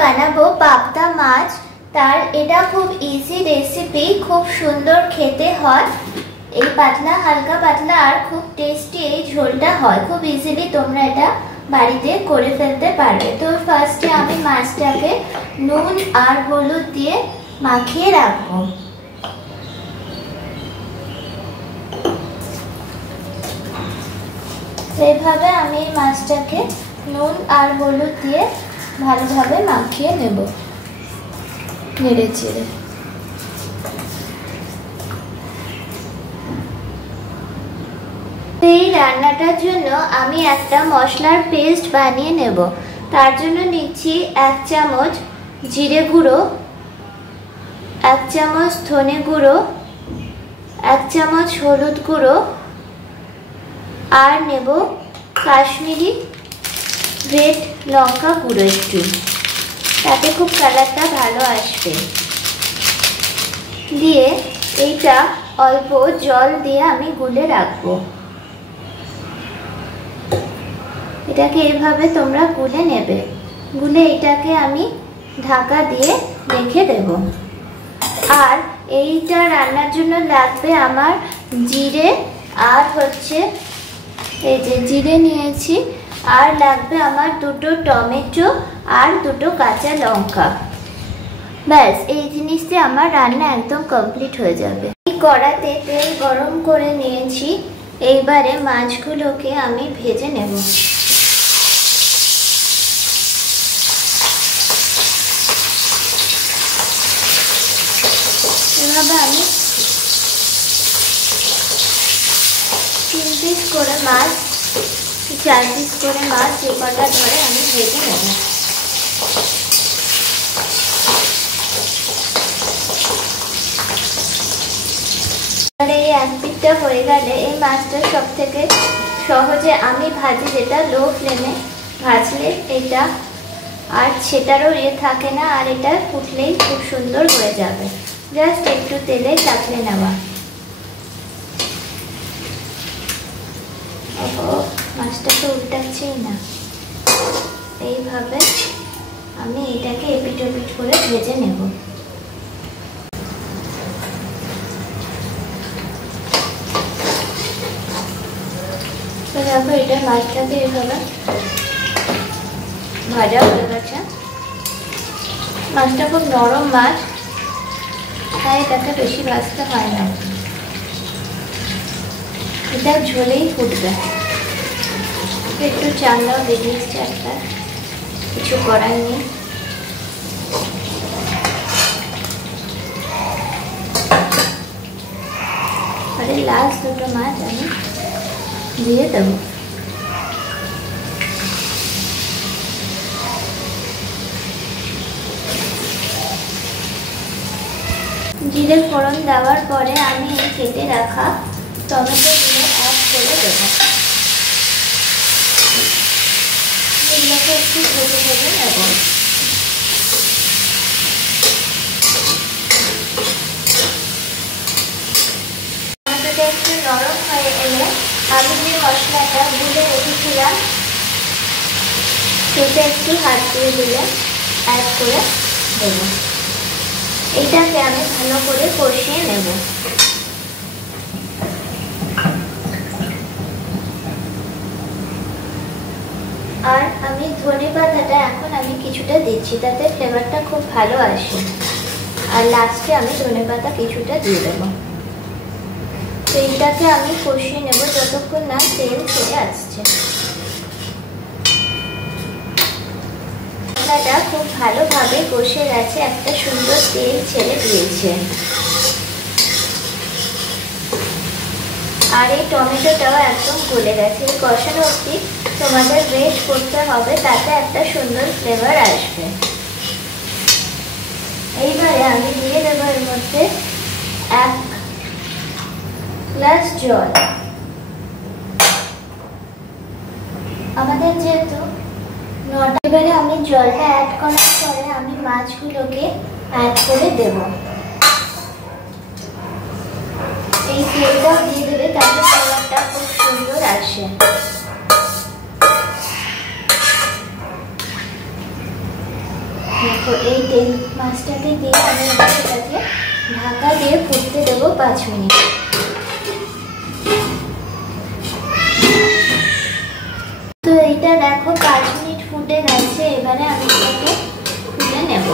বানাবো পাবদা মাছ। তার এটা খুব ইজি রেসিপি, খুব সুন্দর খেতে হয়। এই পাতলা হালকা পাতলা আর খুব টেস্টি এই ঝোলটা হয়। খুব ইজিলি তোমরা এটা বাড়িতে করে ফেলতে পারবে। তো ফার্স্টে আমি মাছটাকে নুন আর হলুদ দিয়ে মাখিয়ে রাখবো। এইভাবে আমি মাছটাকে নুন আর হলুদ দিয়ে ভালোভাবে মাখিয়ে নেব, নেড়ে চেড়ে। এই রান্নাটার জন্য আমি একটা মশলার পেস্ট বানিয়ে নেব। তার জন্য নিচ্ছি 1 চামচ জিরে গুঁড়ো, 1 চামচ ধনে গুঁড়ো, 1 চামচ হলুদ গুঁড়ো, আর নেব কাশ্মীরি রেড লঙ্কা গুঁড়ো একটু, তাতে খুব কালারটা ভালো আসবে। দিয়ে এইটা অল্প জল দিয়ে আমি গুলে রাখবো। এটাকে এইভাবে তোমরা গুলে নেবে। গুলে এটাকে আমি ঢাকা দিয়ে রেখে দেব। আর এইটা রান্নার জন্য লাগবে আমার জিরে, আর হচ্ছে এই যে জিরে নিয়েছি, আর লাগবে আমার 2টো টমেটো আর 2টো কাঁচা লঙ্কা। ব্যাস, এই জিনিসটা আমার রান্না একদম কমপ্লিট হয়ে যাবে। এই কড়াতে তেল গরম করে নিয়েছি। এইবারে মাছগুলোকে আমি ভেজে নেব। এভাবে আমি 3 পিস করে মাছ, 4 পিস করে মাছ যে কটা ধরে আমি ভেজে নেব। এই 1 পিসটা হয়ে গেলে এই মাছটা সব থেকে সহজে আমি ভাজি, যেটা লো ফ্লেমে ভাজলে এটা আর সেটারও থাকে না, আর এটা ফুটলেই খুব সুন্দর হয়ে যাবে। জাস্ট একটু তেলে চাপড়ে নেওয়া। মাছটা তো উল্টাচ্ছেই না। এইভাবে আমি এটাকে এপিট ওপিট করে ভেজে নেব। তো দেখো, এটা মাছটাকে এইভাবে ভাজা হয়ে গেছে। মাছটা খুব নরম মাছ, তাই এটাকে বেশি ভাজতে হয় না। এটা ঝোলেই ফুটবে। একটু চান্দাও বেরিয়েছে একটা, কিছু করার নেই। আর লাস্ট 2টো মাছ আমি দিয়ে দেব। জিরে ফোড়ন দেওয়ার পরে আমি এই কেটে রাখা টমেটো দিয়ে অ্যাড করে দেব। এগুলোকে একটু ভেজে ভেজে নেব। টমেটোটা একটু নরম হয়ে এলে আমি যে মশলাটা গুলে রেখেছিলাম সেটা একটু হাত দিয়ে দিলে অ্যাড করে দেব। এইটাকে আমি ভালো করে কষিয়ে নেব। আর আমি ধনে পাতাটা এখন আমি কিছুটা দিচ্ছি, তাতে ফ্লেভারটা খুব ভালো আসে। আর লাস্টে আমি ধনে পাতা কিছুটা দিয়ে দেবো। তো এইটাকে আমি কষিয়ে নেব যতক্ষণ না তেল ছেড়ে আসছে। মশলাটা খুব ভালোভাবে কষে গেছে, একটা সুন্দর তেল ছেড়ে দিয়েছে। আর এই টমেটোটাও একদম গলে গেছে। এই কষানো অবধি তোমাদের ওয়েট করতে হবে, তাতে একটা সুন্দর ফ্লেভার আসবে। এইবারে আমি দিয়ে দেবো এর মধ্যে 1 গ্লাস জল। আমাদের যেহেতু এবারে আমি জলটা অ্যাড করার পরে আমি মাছগুলোকে অ্যাড করে দেব। এই তেলটাও দিয়ে দেবে, তাহলে কালারটা খুব সুন্দর আসে। দেখো এই তেল মাছটাকে দিয়ে আমি এটাকে ঢাকা দিয়ে ফুটতে দেবো 5 মিনিট। তো এইটা দেখো 5 মিনিট ফুটে গেছে। এবারে আমি এটাকে খুলে নেব।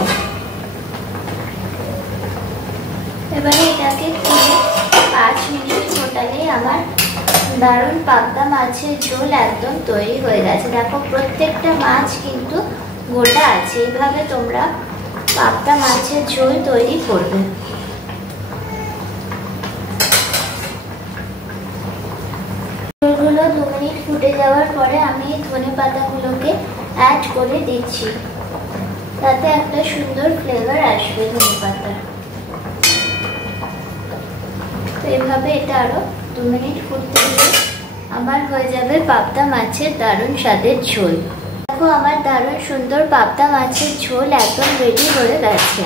এবারে এটাকে খুলে 5 মিনিট ফোটালেই আমার দারুণ পাবদা মাছের ঝোল একদম তৈরি হয়ে গেছে। দেখো প্রত্যেকটা মাছ কিন্তু গোটা আছে। এইভাবে তোমরা পাবদা মাছের ঝোল তৈরি করবে। ঝোলগুলো 2 মিনিট ফুটে যাওয়ার পরে আমি ধনে পাতাগুলোকে অ্যাড করে দিচ্ছি, তাতে একটা সুন্দর ফ্লেভার আসবে ধনে পাতার। তো এভাবে এটা আরো 2 মিনিট ফুটতে দিলে আমার হয়ে যাবে পাবদা মাছের দারুণ স্বাদের ঝোল। দেখো আমার দারুণ সুন্দর পাবদা মাছের ঝোল একদম রেডি হয়ে গেছে।